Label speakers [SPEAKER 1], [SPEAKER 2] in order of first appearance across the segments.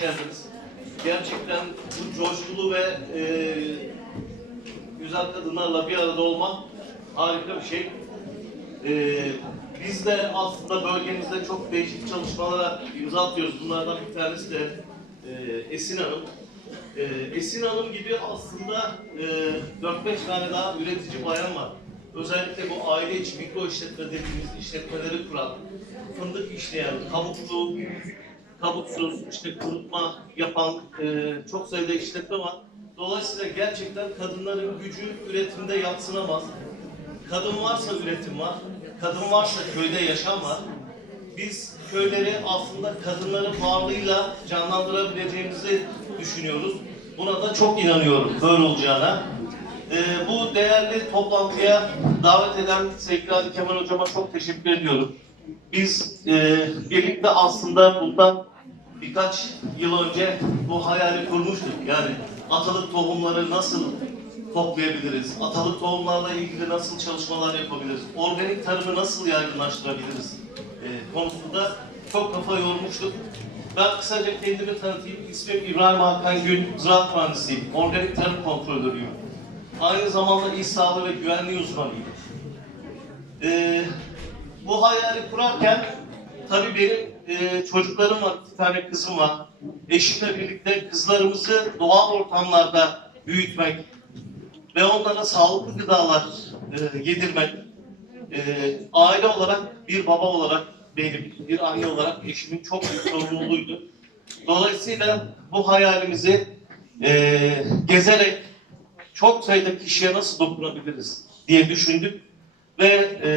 [SPEAKER 1] geldiniz. Gerçekten bu coşkulu ve e, güzel kadınlarla bir arada olmak harika bir şey. E, biz de aslında bölgemizde çok değişik çalışmalara imza atıyoruz. Bunlardan bir tanesi de e, Esin Hanım. E, Esin Hanım gibi aslında e, 4-5 tane daha üretici bayan var. Özellikle bu aile içi mikro işletme dediğimiz işletmeleri kuran, fındık işleyen, kabuklu, kabuksuz, işte kurutma yapan e, çok sayıda işletme var. Dolayısıyla gerçekten kadınların gücü üretimde yatsınamaz. Kadın varsa üretim var, kadın varsa köyde yaşam var. Biz köyleri aslında kadınların varlığıyla canlandırabileceğimizi düşünüyoruz. Buna da çok inanıyorum böyle olacağına. Ee, bu değerli toplantıya davet eden sevgili Ali Kemal Hocama çok teşekkür ediyorum. Biz e, birlikte aslında bundan birkaç yıl önce bu hayali kurmuştuk. Yani atalık tohumları nasıl toplayabiliriz? Atalık tohumlarla ilgili nasıl çalışmalar yapabiliriz? Organik tarımı nasıl yaygınlaştırabiliriz? E, konusunda çok kafa yormuştuk. Ben kısaca kendimi tanıtayım. İsmim İbrahim Hakan Gül, ziraat mühendisiyim. Organik tarım kontrolörüyüm. Aynı zamanda iş sağlığı ve güvenliği uzmanıyım. Ee, bu hayali kurarken tabii benim e, çocuklarım var, bir tane kızım var. Eşimle birlikte kızlarımızı doğal ortamlarda büyütmek ve onlara sağlıklı gıdalar e, yedirmek, e, aile olarak, bir baba olarak benim, bir anne olarak eşimin çok büyük sorumluluğuydu. Dolayısıyla bu hayalimizi e, gezerek çok sayıda kişiye nasıl dokunabiliriz diye düşündük ve e,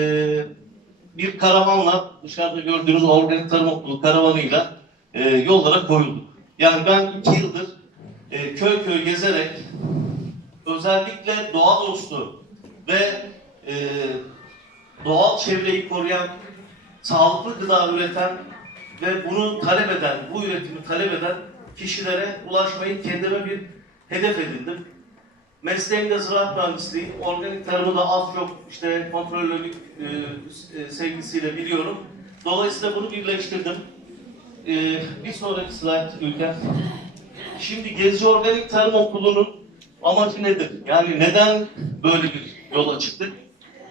[SPEAKER 1] bir karavanla dışarıda gördüğünüz organik tarım okulu karavanıyla e, yollara koyulduk. Yani ben iki yıldır e, köy köy gezerek özellikle doğa dostu ve e, doğal çevreyi koruyan, sağlıklı gıda üreten ve bunu talep eden, bu üretimi talep eden kişilere ulaşmayı kendime bir hedef edindim. Mesleğim de ziraat mühendisliği. Organik tarımı da az çok işte kontrolörlük e, e, sevgisiyle biliyorum. Dolayısıyla bunu birleştirdim. E, bir sonraki slide Ülker. Şimdi Gezi Organik Tarım Okulu'nun amacı nedir? Yani neden böyle bir yola çıktık?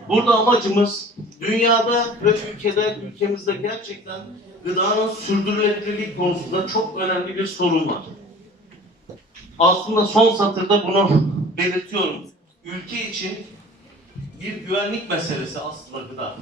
[SPEAKER 1] Burada amacımız dünyada ve ülkede, ülkemizde gerçekten gıdanın sürdürülebilirlik konusunda çok önemli bir sorun var aslında son satırda bunu belirtiyorum. Ülke için bir güvenlik meselesi aslında gıda.